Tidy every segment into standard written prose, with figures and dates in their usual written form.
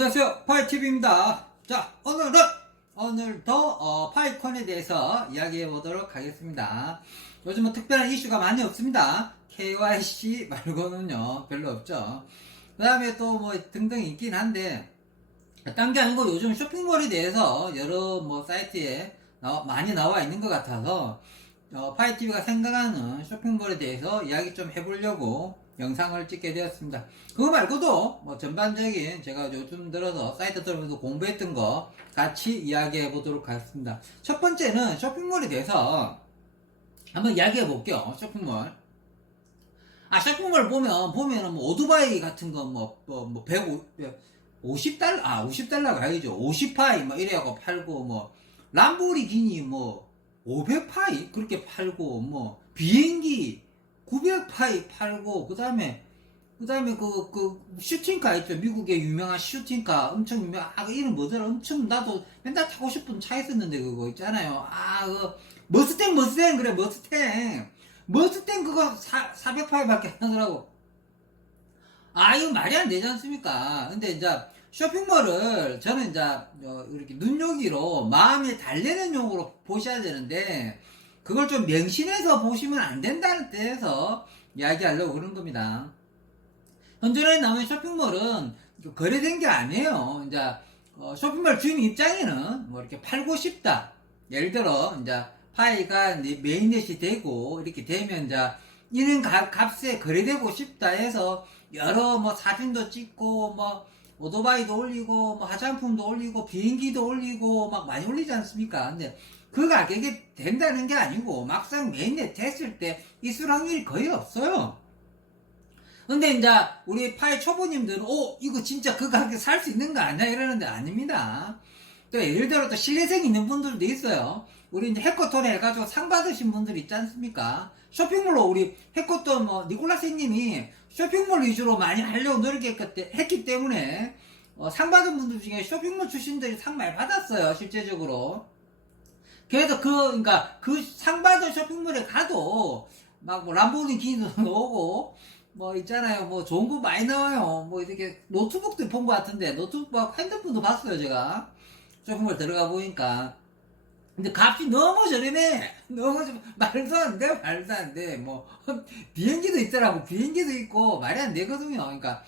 안녕하세요, 파이TV입니다. 자, 오늘도 파이콘에 대해서 이야기해 보도록 하겠습니다. 요즘은 특별한 이슈가 많이 없습니다. KYC 말고는요 별로 없죠. 그 다음에 또 뭐 등등 있긴 한데, 딴 게 아니고 요즘 쇼핑몰에 대해서 여러 뭐 사이트에 많이 나와 있는 것 같아서 파이TV가 생각하는 쇼핑몰에 대해서 이야기 좀 해보려고 영상을 찍게 되었습니다. 그거 말고도 뭐 전반적인 제가 요즘 들어서 사이트 들어오면서 공부했던 거 같이 이야기해 보도록 하겠습니다. 첫 번째는 쇼핑몰에 대해서 한번 이야기해 볼게요. 쇼핑몰. 쇼핑몰 보면은 뭐 오토바이 같은 거 뭐 50달러, 50달러가 아니죠. 50파이 뭐 이래갖고 팔고, 뭐 람보르기니 뭐 500파이 그렇게 팔고, 뭐 비행기 900파이 팔고, 그 다음에 그 슈팅카 있죠. 미국의 유명한 슈팅카 엄청 유명. 이름 뭐더라? 엄청 나도 맨날 타고 싶은 차 있었는데 그거 있잖아요. 그 머스탱 그래. 머스탱 그거 400파이밖에 안 하더라고. 이거 말이 안 되지 않습니까? 근데 이제 쇼핑몰을 저는 이제 이렇게 눈요기로 마음에 달래는 용으로 보셔야 되는데, 그걸 좀 명심해서 보시면 안 된다는 뜻에서 이야기하려고 그런 겁니다. 현존에 나오는 쇼핑몰은 거래된 게 아니에요. 이제 쇼핑몰 주인 입장에는 뭐 이렇게 팔고 싶다. 예를 들어 이제 파이가 메인넷이 되고 이렇게 되면 이제 이런 값에 거래되고 싶다 해서 여러 뭐 사진도 찍고, 뭐 오토바이도 올리고, 뭐 화장품도 올리고, 비행기도 올리고 막 많이 올리지 않습니까? 근데 그 가격이 된다는 게 아니고, 막상 메인넷 됐을 때 있을 확률이 거의 없어요. 근데 이제 우리 파이 초보님들은 이거 진짜 그 가격에 살 수 있는 거 아니야? 이러는데 아닙니다. 또 예를 들어 또 신뢰성 있는 분들도 있어요. 우리 이제 해커톤에 해가지고 상 받으신 분들 있지 않습니까? 쇼핑몰로 우리 해커톤 뭐 니콜라스님이 쇼핑몰 위주로 많이 하려고 노력했기 때문에 상 받은 분들 중에 쇼핑몰 출신들이 상 많이 받았어요, 실제적으로. 그래서 그러니까 그 상 받은 쇼핑몰에 가도 막 뭐 람보르기니도 나오고, 뭐 있잖아요, 뭐 좋은 거 많이 나와요. 뭐 이렇게 노트북도 본 것 같은데, 노트북 핸드폰도 봤어요, 제가 쇼핑몰 들어가 보니까. 근데 값이 너무 저렴해. 말도 안 돼. 뭐 비행기도 있더라고. 비행기도 있고 말이 안 되거든요. 그러니까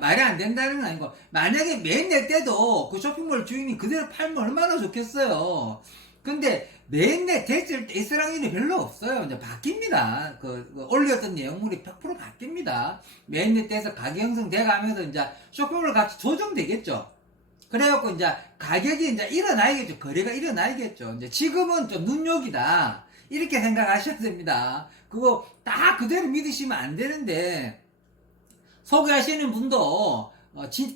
말이 안 된다는 건 아니고, 만약에 메인 낼 때도 그 쇼핑몰 주인이 그대로 팔면 얼마나 좋겠어요. 근데 메인 내 됐을 때 있을 확률이 별로 없어요. 이제 바뀝니다. 올렸던 내용물이 100% 바뀝니다. 메인 내 때에서 가격 형성돼 가면서 이제 쇼핑몰 값이 조정되겠죠. 그래갖고 이제 가격이 이제 일어나야겠죠. 거래가 일어나야겠죠. 이제 지금은 좀 눈요기다, 이렇게 생각하셔야 됩니다. 그거 다 그대로 믿으시면 안 되는데, 소개하시는 분도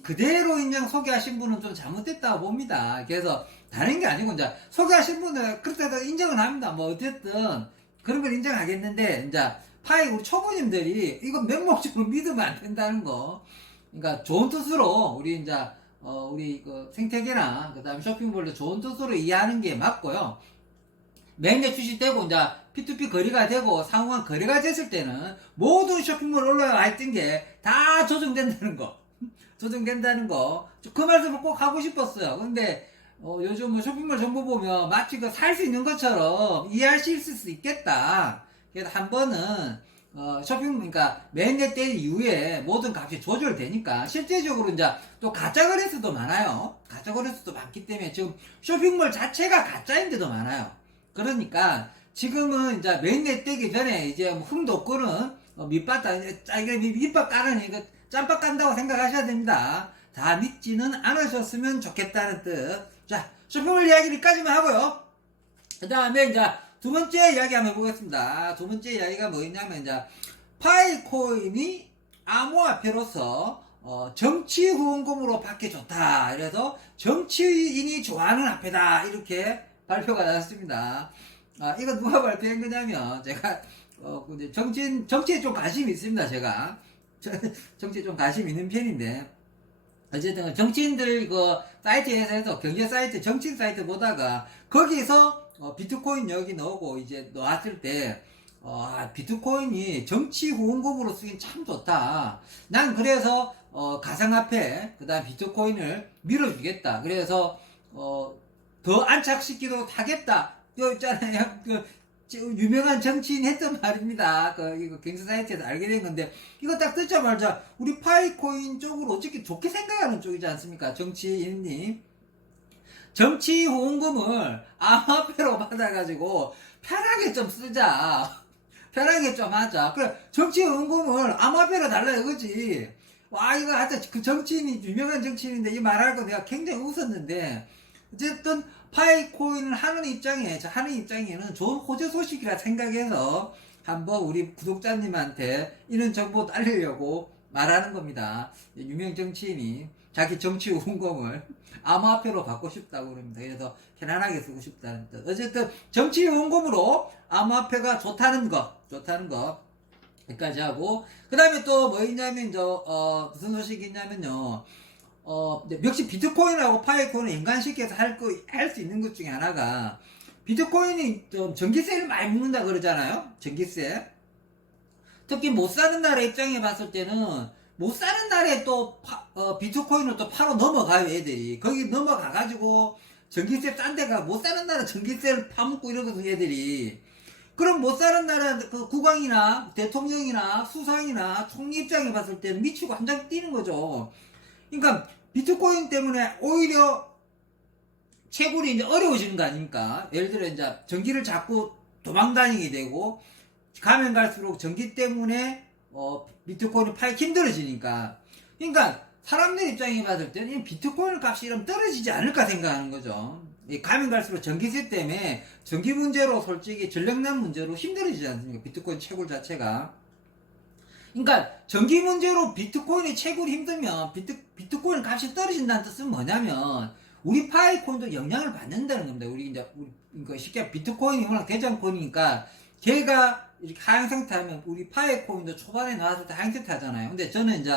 그대로 인정 소개하신 분은 좀 잘못됐다고 봅니다. 그래서 다른 게 아니고 이제 소개하신 분은 그렇다고 인정을 합니다. 뭐 어쨌든 그런 걸 인정하겠는데, 이제 파이 우리 초보님들이 이거 맹목적으로 믿으면 안 된다는 거. 그러니까 좋은 뜻으로 우리 이제 우리 그 생태계나 그다음 쇼핑몰도 좋은 뜻으로 이해하는 게 맞고요. 매년 출시되고 이제 P2P 거래가 되고 상호간 거래가 됐을 때는 모든 쇼핑몰 올라와 있던 게 다 조정된다는 거. 조정된다는 거. 그 말씀을 꼭 하고 싶었어요. 근데 요즘 뭐 쇼핑몰 정보 보면 마치 그 살 수 있는 것처럼 이해하실 수 있겠다. 그래서 한 번은 그러니까 매년 때 이후에 모든 값이 조절되니까, 실제적으로 이제 또 가짜 거래소도 많아요. 가짜 거래소도 많기 때문에 지금 쇼핑몰 자체가 가짜인데도 많아요. 그러니까 지금은 이제 매년 떼기 전에 이제 뭐 흠도 없고는 밑밥 까는 이거 짬밥 깐다고 생각하셔야 됩니다. 다 믿지는 않으셨으면 좋겠다는 뜻. 자, 쇼핑몰 이야기를 여기까지만 하고요. 그 다음에 이제 두 번째 이야기 한번 해보겠습니다. 두 번째 이야기가 뭐였냐면, 이제 파이코인이 암호화폐로서 정치 후원금으로 받기 좋다. 그래서 정치인이 좋아하는 화폐다, 이렇게 발표가 나왔습니다. 이거 누가 발표한 거냐면, 제가 정치에 좀 관심이 있습니다. 제가 정치에 좀 관심이 있는 편인데, 어쨌든 정치인들 그 사이트에서 경제 사이트, 정치인 사이트 보다가 거기서 비트코인 여기 나오고 이제 나왔을 때 비트코인이 정치 후원금으로 쓰긴 참 좋다. 난 그래서 가상화폐 그다음 비트코인을 밀어주겠다. 그래서 더 안착시키도록 하겠다. 요 있잖아요. 유명한 정치인 했던 말입니다. 이거 경제 사이트에서 알게 된 건데, 이거 딱 듣자마자 우리 파이코인 쪽으로 어떻게 좋게 생각하는 쪽이지 않습니까? 정치인이. 정치 후원금을 암호화폐로 받아가지고 편하게 좀 쓰자. 편하게 좀 하자. 그래, 정치 후원금을 암호화폐로 달라 이거지. 와, 이거 하여튼 그 정치인이, 유명한 정치인인데 이 말하고 내가 굉장히 웃었는데, 어쨌든 파이코인을 하는 입장에는 좋은 호재 소식이라 생각해서 한번 우리 구독자님한테 이런 정보 알리려고 말하는 겁니다. 유명 정치인이 자기 정치 후원금을 암호화폐로 받고 싶다고 그럽니다. 그래서 편안하게 쓰고 싶다는 뜻. 어쨌든 정치 후원금으로 암호화폐가 좋다는 거 여기까지 하고, 그 다음에 또 뭐 있냐면 무슨 소식이 있냐면요. 역시 비트코인하고 파이코인을 연관시켜서 할 수 있는 것 중에 하나가, 비트코인이 좀 전기세를 많이 먹는다 그러잖아요. 전기세. 특히 못 사는 나라 입장에 봤을 때는, 못 사는 나라에 또 비트코인을 또 파로 넘어가요, 애들이. 거기 넘어가가지고 전기세 싼 데가, 못 사는 나라 전기세를 파먹고 이러거든, 애들이. 그럼 못 사는 나라 그 국왕이나 대통령이나 수상이나 총리 입장에 봤을 때는 미치고 한장 뛰는 거죠. 그러니까 비트코인 때문에 오히려 채굴이 이제 어려워지는 거 아닙니까? 예를 들어 이제 전기를 자꾸 도망다니게 되고, 가면 갈수록 전기 때문에 비트코인을 팔기 힘들어지니까. 그러니까 사람들 입장에 봤을 때는 비트코인 값이 이러면 떨어지지 않을까 생각하는 거죠. 가면 갈수록 전기세 때문에 전기 문제로, 솔직히 전력난 문제로 힘들어지지 않습니까? 비트코인 채굴 자체가. 그러니까 전기 문제로 비트코인이 채굴이 힘들면 비트코인 값이 떨어진다는 뜻은 뭐냐면, 우리 파이코인도 영향을 받는다는 겁니다. 그러니까 쉽게 비트코인이 워낙 대장코인이니까 걔가 이렇게 하향 상태하면 우리 파이코인도 초반에 나왔을 때 하향 상태 하잖아요. 근데 저는 이제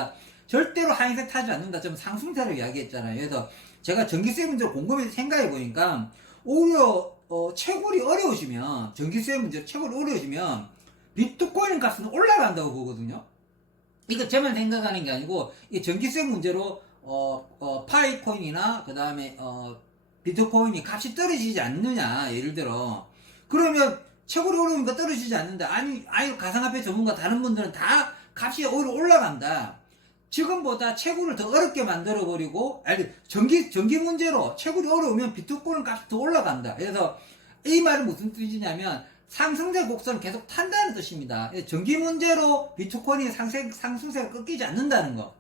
절대로 하향 상태 하지 않는다. 저는 상승세로 이야기했잖아요. 그래서 제가 전기세 문제를 곰곰이 생각해 보니까, 오히려 채굴이 어려워지면, 전기세 문제 채굴이 어려워지면 비트코인 값은 올라간다고 보거든요. 이거 저만 생각하는 게 아니고, 이 전기세 문제로 파이코인이나 그 다음에 비트코인이 값이 떨어지지 않느냐, 예를 들어. 그러면 채굴이 어려우니까 떨어지지 않는다. 아니 가상화폐 전문가 다른 분들은 다 값이 오히려 올라간다. 지금보다 채굴을 더 어렵게 만들어버리고, 전기 문제로 채굴이 어려우면 비트코인 값이 더 올라간다. 그래서 이 말은 무슨 뜻이냐면, 상승세 곡선을 계속 탄다는 뜻입니다. 전기 문제로 비트코인이 상승세가 꺾이지 않는다는 거.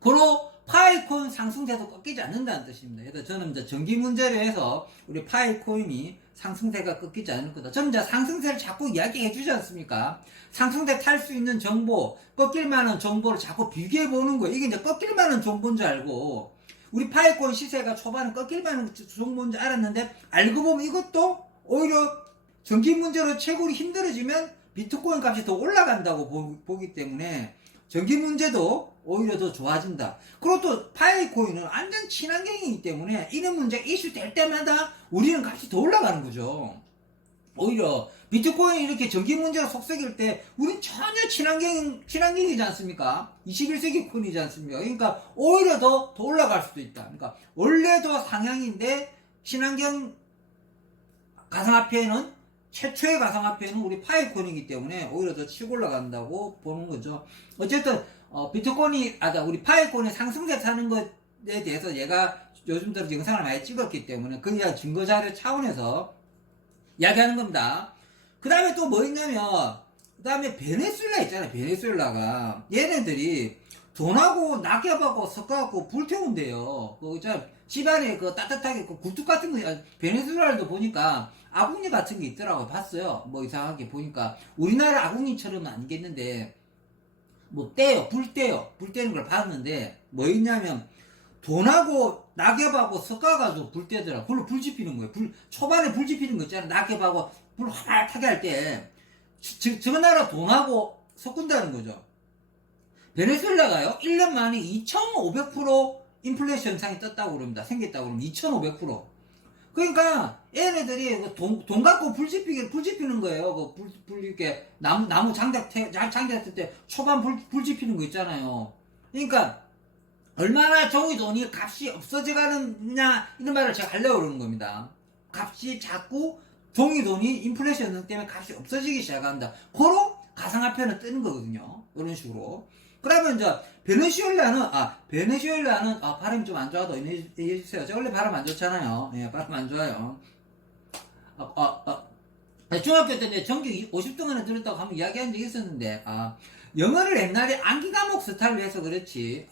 그로 파이코인 상승세도 꺾이지 않는다는 뜻입니다. 그래서 저는 이제 전기 문제로 해서 우리 파이코인이 상승세가 꺾이지 않을 거다. 저는 이제 상승세를 자꾸 이야기해 주지 않습니까? 상승세 탈 수 있는 정보, 꺾일 만한 정보를 자꾸 비교해 보는 거예요. 이게 이제 꺾일 만한 정보인 줄 알고, 우리 파이코인 시세가 초반에 꺾일 만한 정보인 줄 알았는데, 알고 보면 이것도 오히려 전기 문제로 채굴이 힘들어지면 비트코인 값이 더 올라간다고 보기 때문에 전기 문제도 오히려 더 좋아진다. 그리고 또 파이코인은 완전 친환경이기 때문에 이런 문제 이슈 될 때마다 우리는 값이 더 올라가는 거죠. 오히려 비트코인이 이렇게 전기 문제가 속썩일 때 우린 전혀 친환경이지 않습니까? 21세기 코인이지 않습니까? 그러니까 오히려 더 올라갈 수도 있다. 그러니까 원래도 상향인데, 친환경 가상화폐는, 최초의 가상화폐는 우리 파이코인이기 때문에 오히려 더 치고 올라간다고 보는 거죠. 어쨌든 비트코인이 우리 파이코인이 상승세 타는 것에 대해서 얘가 요즘 들어 영상을 많이 찍었기 때문에 그냥 증거자료 차원에서 이야기하는 겁니다. 그 다음에 또 뭐 있냐면, 그 다음에 베네수엘라 있잖아요. 베네수엘라가 얘네들이 돈하고 낙엽하고 섞어갖고 불태운대요. 그 있잖아요, 집안에 그 따뜻하게 그 굴뚝 같은 거, 베네수엘라도 보니까 아궁이 같은 게 있더라고. 봤어요. 뭐 이상하게 보니까 우리나라 아궁이처럼은 아니겠는데, 뭐 불 떼는 걸 봤는데, 뭐 있냐면 돈하고 낙엽하고 섞어가지고 불 떼더라. 그걸로 불 지피는 거예요. 초반에 불 지피는 거 있잖아요. 낙엽하고 불 환하게 할 때 저 나라 돈하고 섞은다는 거죠. 베네수엘라가요, 1년 만에 2500% 인플레이션 현상이 떴다고 그럽니다. 생겼다고 그러면 2500%. 그러니까 얘네들이 돈 갖고 불 지피는 거예요. 이렇게 나무 장작했을 때 초반 불 지피는 거 있잖아요. 그러니까 얼마나 종이 돈이 값이 없어져 가느냐 이런 말을 제가 하려고 그러는 겁니다. 값이 자꾸 종이 돈이 인플레이션 때문에 값이 없어지기 시작한다. 고로 가상화폐는 뜨는 거거든요. 이런 식으로. 그러면 이제 베네수엘라는 발음이 좀 안 좋아도 이해해 주세요. 제가 원래 발음 안 좋잖아요. 예, 발음 안 좋아요. 중학교 때 이제 전교 50등원에 들었다고 한번 이야기한 적이 있었는데, 영어를 옛날에 암기 과목 스타일로 해서 그렇지,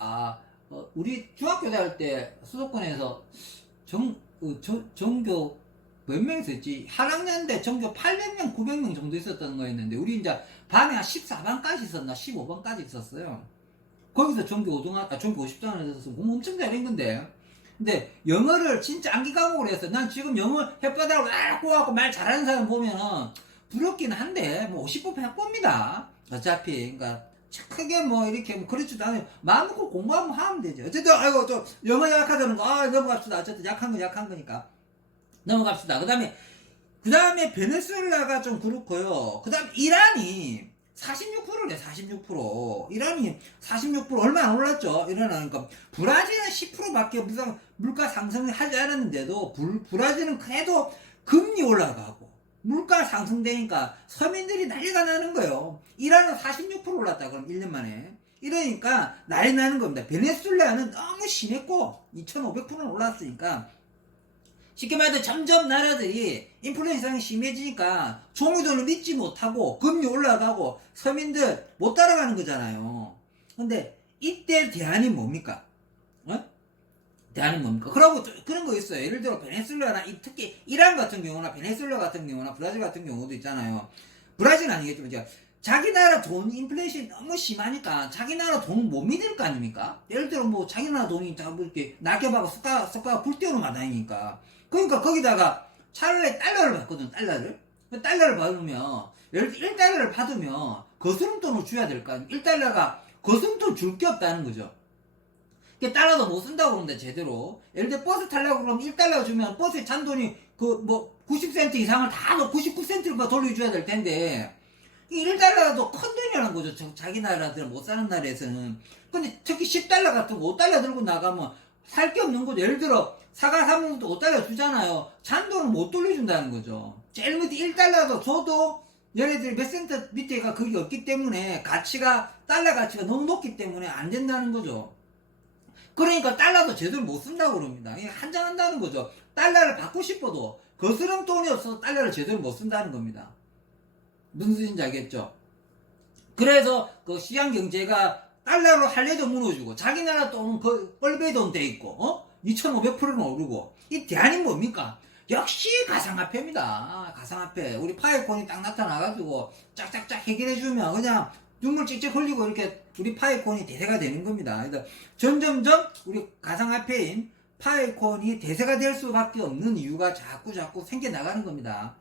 우리 중학교 다닐 때 수도권에서 전교 몇 명 있었지? 한 학년 때 전교 800명, 900명 정도 있었던 거였는데, 우리 이제 반에 한 14반까지 있었나, 15반까지 있었어요. 거기서 전교 50등원에 있어서 공부 엄청 잘한 건데, 근데 영어를 진짜 암기 과목으로 해서 난 지금 영어 혓바닥을 막 꼬아갖고 말 잘하는 사람 보면은 부럽긴 한데 뭐 50번 100번입니다. 어차피 그러니까 크게 뭐 이렇게 뭐 그렇지도 않아요. 마음 놓고 공부 한번 하면 되죠. 어쨌든 아이고 좀 영어 약하다는 거 넘어갑시다. 어쨌든 약한 거니까 넘어갑시다. 그다음에 베네수엘라가 좀 그렇고요. 그다음 이란이 46%래, 46%. 이란이 46% 얼마 안 올랐죠? 이란하니까. 브라질은 10%밖에 물가 상승을 하지 않았는데도, 브라질은 그래도 금리 올라가고, 물가 상승되니까 서민들이 난리가 나는 거예요. 이란은 46% 올랐다, 그럼 1년 만에. 이러니까 난리 나는 겁니다. 베네수엘라는 너무 심했고, 2,500%는 올랐으니까, 쉽게 말해서 점점 나라들이 인플레이션이 심해지니까 종이돈을 믿지 못하고 금리 올라가고 서민들 못 따라가는 거잖아요. 근데 이때 대안이 뭡니까? 대안이 뭡니까? 그런 거 있어요. 예를 들어 베네수엘라나 특히 이란 같은 경우나 베네수엘라 같은 경우나 브라질 같은 경우도 있잖아요. 브라질은 아니겠지만 제가 자기 나라 돈 인플레이션이 너무 심하니까 자기 나라 돈 못 믿을 거 아닙니까? 예를 들어 뭐 자기 나라 돈이 자꾸 이렇게 낙엽하고 숟가락 불 띄우는 마당이니까. 그러니까 거기다가 차라리 달러를 받거든. 달러를 받으면 예를 들어 1달러를 받으면 거스름돈을 줘야 될 거 아니에요. 1달러가 거스름돈 줄 게 없다는 거죠. 달러도 못 쓴다고 그러는데 제대로. 예를 들어 버스 타려고 그러면 1달러 주면 버스에 잔돈이 90센트 이상을 다 99센트를 돌려줘야 될 텐데 1달러도 큰 돈이라는 거죠. 자기 나라들 못 사는 나라에서는. 근데 특히 10달러 같은 거 5달러 들고 나가면 살 게 없는 거죠. 예를 들어 사과 사먹어도 5달러 주잖아요. 잔돈을 못 돌려준다는 거죠. 제일 밑에 1달러도 줘도 얘네들이 몇 센트 밑에가 그게 없기 때문에 달러 가치가 너무 높기 때문에 안 된다는 거죠. 그러니까 달러도 제대로 못 쓴다고 그럽니다. 한장한다는 거죠. 달러를 받고 싶어도 거스름 돈이 없어서 달러를 제대로 못 쓴다는 겁니다. 무슨 뜻인지 알겠죠? 그래서 그 시장 경제가 달러로 할래도 무너지고 자기 나라 돈은 뻘배 돈 돼 있고 2,500%는 오르고 이 대안이 뭡니까? 역시 가상화폐입니다. 가상화폐. 우리 파이콘이 딱 나타나가지고 짝짝짝 해결해주면 그냥 눈물 찍찍 흘리고 이렇게 우리 파이콘이 대세가 되는 겁니다. 그래서 점점점 우리 가상화폐인 파이콘이 대세가 될 수밖에 없는 이유가 자꾸 생겨나가는 겁니다.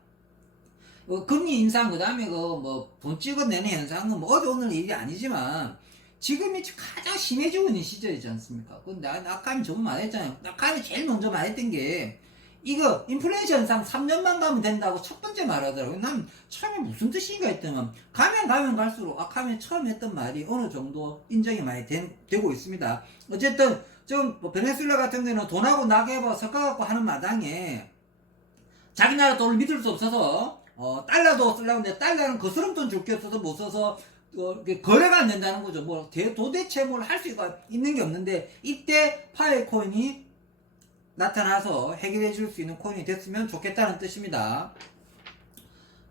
금리 인상, 그 다음에 돈 찍어내는 현상은 어제 오늘 일이 아니지만 지금이 가장 심해지고 있는 시절이지 않습니까? 근데 아까미 저번 말했잖아요. 아까미 제일 먼저 말했던 게 이거 인플레이션 현상 3년만 가면 된다고 첫 번째 말하더라고요. 난 처음에 무슨 뜻인가 했더만 가면 갈수록 아까미 처음 했던 말이 어느 정도 인정이 많이 되고 있습니다. 어쨌든 지금 베네수엘라 같은 경우는 돈하고 낙엽하고 섞어갖고 하는 마당에 자기 나라 돈을 믿을 수 없어서 달러도 쓰려고 했는데 달러는 거스름돈 줄 게 없어서 못 써서 거래가 안 된다는 거죠. 도대체 뭘 할 수가 있는 게 없는데 이때 파이코인이 나타나서 해결해 줄 수 있는 코인이 됐으면 좋겠다는 뜻입니다.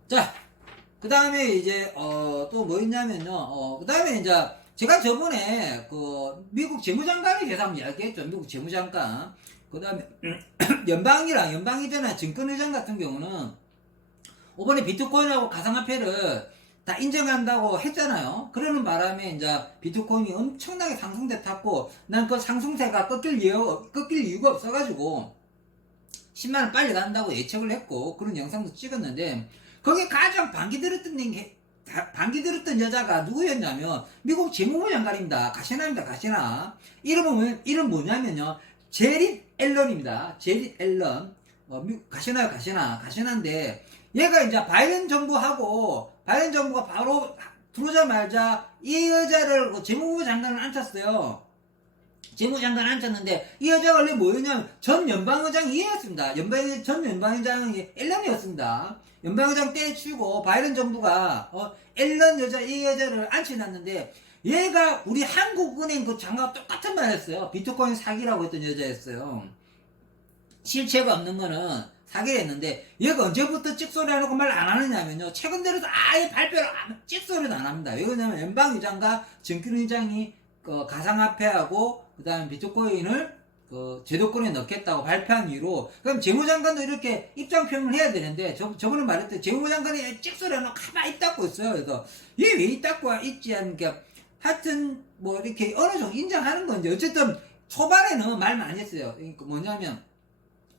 자, 그 다음에 이제 또 뭐 있냐면요. 그 다음에 이제 제가 저번에 미국 재무장관에 대해서 한번 이야기했죠. 미국 재무장관. 그 다음에 연방이잖아요. 증권의장 같은 경우는 이번에 비트코인하고 가상화폐를 다 인정한다고 했잖아요. 그러는 바람에 이제 비트코인이 엄청나게 상승돼 탔고 난 그 상승세가 꺾일 이유가 없어가지고 10만원 빨리 간다고 예측을 했고 그런 영상도 찍었는데 거기에 가장 반기 들었던 여자가 누구였냐면 미국 재무부 장관입니다. 가시나입니다. 가시나. 이름 뭐냐면요. 제릿 앨런입니다. 제릿 앨런. 가시나인데 얘가 이제 바이든 정부가 바로 들어오자마자 이 여자를 재무부 장관을 앉혔어요. 재무장관 앉혔는데 이 여자가 원래 뭐였냐면 전 연방의장이었습니다. 전 연방의장이 앨런이었습니다. 연방의장 때려치우고 바이든 정부가 앨런 이 여자를 앉혀놨는데 얘가 우리 한국은행 그 장관과 똑같은 말 했어요. 비트코인 사기라고 했던 여자였어요. 실체가 없는 거는 사기를 했는데 얘가 언제부터 찍소리 하고 말 안 하느냐면요. 최근 들어서 아예 발표를 찍소리도 안 합니다. 왜 그러냐면 연방의장과 정권의장이 가상화폐하고 그 다음에 비트코인을 제도권에 넣겠다고 발표한 이후로 그럼 재무장관도 이렇게 입장 표명을 해야 되는데 저번에 말했던 재무장관이 찍소리 안 하고 가만히 있다고 있어요. 그래서 얘 왜 있다고 있지 않으니까 하여튼 뭐 이렇게 어느 정도 인정하는 건지 어쨌든 초반에는 말 많이 했어요. 그러니까 뭐냐면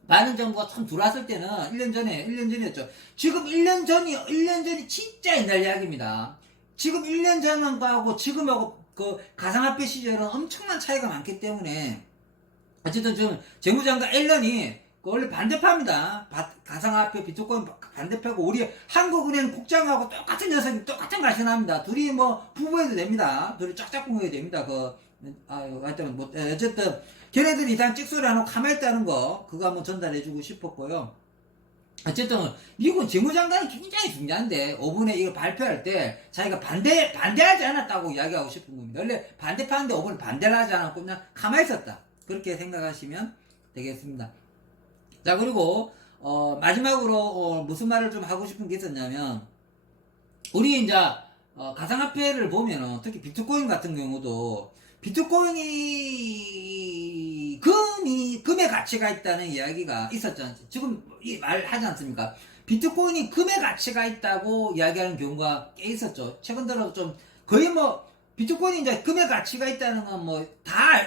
바이든 정부가 처음 들어왔을 때는 1년 전이었죠. 지금 1년 전이 진짜 옛날 이야기입니다. 지금 1년 전하고 지금하고 그 가상화폐 시절은 엄청난 차이가 많기 때문에 어쨌든 지금 재무장관 앨런이 원래 반대파입니다. 가상화폐 비트코인 반대파고 우리 한국은행 국장하고 똑같은 녀석이 똑같은 가시나입니다. 둘이 뭐 부부해도 됩니다. 둘이 짝짝꿍 해도 됩니다. 하여튼 뭐 어쨌든 걔네들이 다 찍소리 안 하고 가만히 있다는 거 그거 한번 전달해주고 싶었고요. 어쨌든 미국 재무장관이 굉장히 중요한데 5분에 이거 발표할 때 자기가 반대하지 않았다고 이야기하고 싶은 겁니다. 원래 반대파인데 5분에 반대를 하지 않았고 그냥 가만히 있었다. 그렇게 생각하시면 되겠습니다. 자 그리고 마지막으로 무슨 말을 좀 하고 싶은 게 있었냐면 우리 이제 가상화폐를 보면 특히 비트코인 같은 경우도 비트코인이 금의 가치가 있다는 이야기가 있었잖아요. 지금 이 말 하지 않습니까? 비트코인이 금의 가치가 있다고 이야기하는 경우가 꽤 있었죠. 최근 들어 좀 거의 뭐 비트코인이 이제 금의 가치가 있다는 건 뭐 다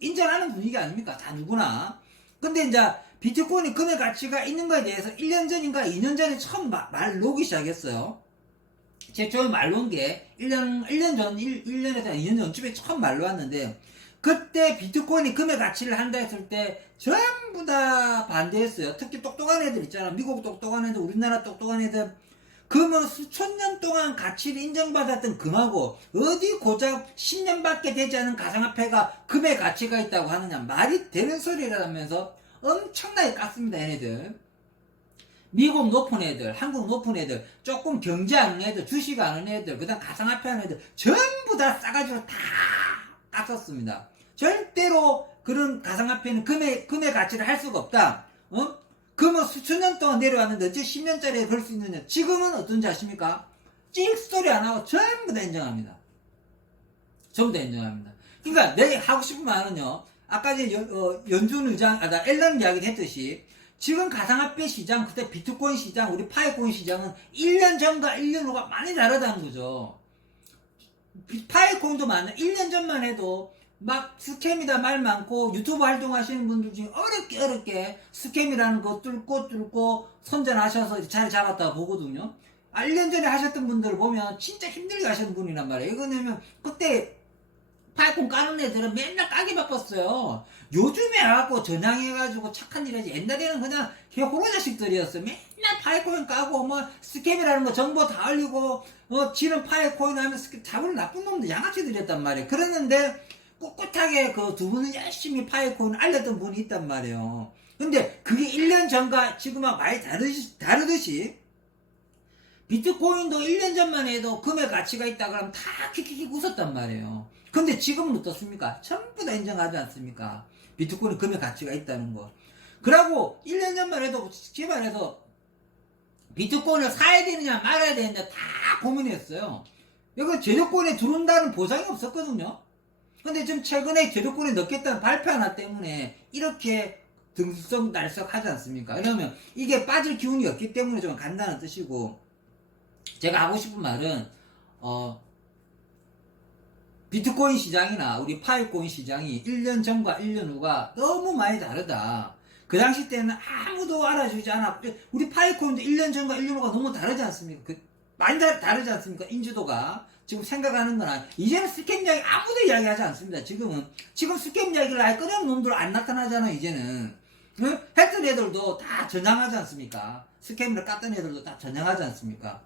인정하는 분위기 아닙니까? 다 누구나. 근데 이제 비트코인이 금의 가치가 있는 거에 대해서 1년 전인가 2년 전에 처음 말 놓기 시작했어요. 최초에 말 놓은 게 1년에서 2년 전쯤에 처음 말 놓았는데 그때 비트코인이 금의 가치를 한다 했을 때 전부 다 반대했어요. 특히 똑똑한 애들 있잖아. 미국 똑똑한 애들, 우리나라 똑똑한 애들. 뭐 수천 년 동안 가치를 인정받았던 금하고 어디 고작 10년밖에 되지 않은 가상화폐가 금의 가치가 있다고 하느냐. 말이 되는 소리라면서 엄청나게 깠습니다. 얘네들. 미국 높은 애들, 한국 높은 애들, 조금 경제 아는 애들, 주식 아는 애들, 그 다음 가상화폐 하는 애들 전부 다 싸가지고 다 깠었습니다. 절대로 그런 가상화폐는 금의 가치를 할 수가 없다. 금은 수천 년 동안 내려왔는데 어째 10년짜리에 걸 수 있느냐. 지금은 어떤지 아십니까? 찍소리 안 하고 전부 다 인정합니다. 전부 다 인정합니다. 그러니까 내가 하고 싶은 말은요. 아까 이제 연준 의장, 나 앨런 이야기를 했듯이 지금 가상화폐 시장, 그때 비트코인 시장, 우리 파이코인 시장은 1년 전과 1년 후가 많이 다르다는 거죠. 파이코인도 1년 전만 해도 막 스캠이다 말 많고 유튜브 활동하시는 분들 중에 어렵게 스캠이라는 거 뚫고 선전하셔서 잘 잡았다 보거든요. 1년 전에 하셨던 분들을 보면 진짜 힘들게 하시는 분이란 말이에요. 이거냐면 그때 파이콘 까는 애들은 맨날 까기 바빴어요. 요즘에 와갖고 전향해가지고 착한 일 하지. 옛날에는 그냥 호로 자식들이었어요. 맨날 파이코인 까고 뭐 스캠이라는 거 정보 다 알리고 지는 파이코인 하면 잡으러 나쁜 놈들 양아치들이었단 말이에요. 그랬는데 꿋꿋하게 그 두 분은 열심히 파이코인 알렸던 분이 있단 말이에요. 근데 그게 1년 전과 지금하고 많이 다르듯이 비트코인도 1년 전만 해도 금의 가치가 있다 그러면 다 킥킥킥 웃었단 말이에요. 근데 지금은 어떻습니까? 전부 다 인정하지 않습니까? 비트코인은 금의 가치가 있다는 거. 그러고 1년 전만 해도 개발해서 비트코인을 사야 되느냐 말아야 되느냐 다 고민했어요. 이거 제도권에 들어온다는 보장이 없었거든요. 근데 지금 최근에 제도권에 넣겠다는 발표 하나 때문에 이렇게 들썩날썩 하지 않습니까? 왜냐면 이게 빠질 기운이 없기 때문에 좀 간다는 뜻이고, 제가 하고 싶은 말은 비트코인 시장이나 우리 파이코인 시장이 1년 전과 1년 후가 너무 많이 다르다. 그 당시 때는 아무도 알아주지 않았고, 우리 파이코인도 1년 전과 1년 후가 너무 다르지 않습니까? 많이 다르지 않습니까? 인지도가. 지금 생각하는 거나, 이제는 스캠 이야기 아무도 이야기하지 않습니다. 지금 스캠 이야기를 아예 꺼내는 놈들 안 나타나잖아요, 이제는. 응? 했던 애들도 다 전향하지 않습니까? 스캠을 깠던 애들도 다 전향하지 않습니까?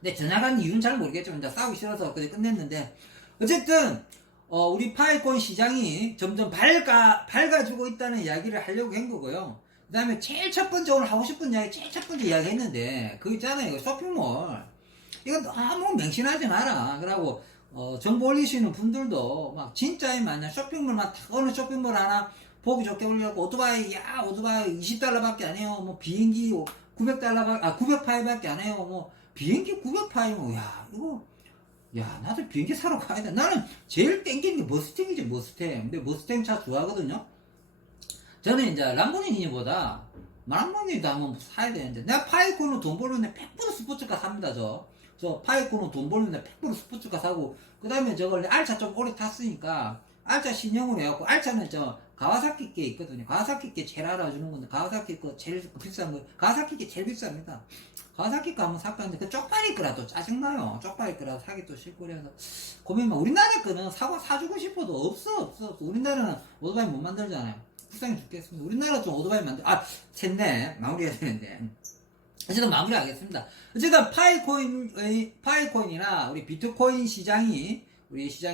근데 전향하는 이유는 잘 모르겠지만 이제 싸우기 싫어서 그냥 끝냈는데 어쨌든 우리 파이콘 시장이 점점 밝아지고 있다는 이야기를 하려고 한 거고요. 그 다음에 제일 첫 번째 오늘 하고 싶은 이야기 제일 첫 번째 이야기 했는데 그거 있잖아요. 이거 쇼핑몰 이거 너무 맹신하지 마라. 그러고 정보 올리시는 분들도 막 진짜에 마냥 쇼핑몰만 딱 어느 쇼핑몰 하나 보기 좋게 올려고 오토바이 20달러밖에 안 해요. 뭐 비행기 900파이밖에 안 해요. 뭐 비행기 900파이 이거 나도 비행기 사러 가야 돼. 나는 제일 땡기는 게 머스탱이지, 머스탱. 근데 머스탱 차 좋아하거든요. 저는 이제 람보르기니보다 람보르기니도 한번 사야 되는데 내가 파이콘으로 돈 벌는데 100% 스포츠카 삽니다. 저 파이콘으로 돈 벌는데 100% 스포츠카 사고 그 다음에 저걸 알차 좀 오래 탔으니까 알차 신형으로 해갖고 알차는 저 가와사키 게 있거든요. 가와사키 게 제일 알아주는 건데 가와사키 거 제일 비싼 거 가와사키 게 제일 비쌉니다. 가와사키 거 한번 살까 하는데 그 쪽팔릴 거라도 짜증나요. 쪽팔릴 거라도 사기 또 싫고 그래서 고민만 우리나라 거는 사주고 싶어도 없어. 우리나라는 오토바이 못 만들잖아요. 불쌍해 죽겠습니다. 우리나라 좀 오토바이 샜네. 마무리해야 되는데. 어쨌든 마무리하겠습니다. 어쨌든 파이코인이나 우리 비트코인 시장이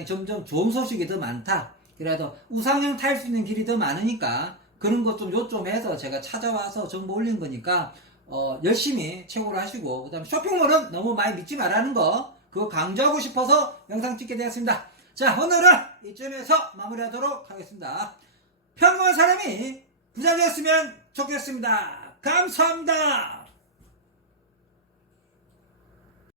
점점 좋은 소식이 더 많다. 그래도 우상향 탈 수 있는 길이 더 많으니까 그런 것 좀 요점해서 제가 찾아와서 정보 올린 거니까 열심히 채굴 하시고 그 다음에 쇼핑몰은 너무 많이 믿지 말라는 거 그거 강조하고 싶어서 영상 찍게 되었습니다. 자 오늘은 이쯤에서 마무리하도록 하겠습니다. 평범한 사람이 부자 되었으면 좋겠습니다. 감사합니다.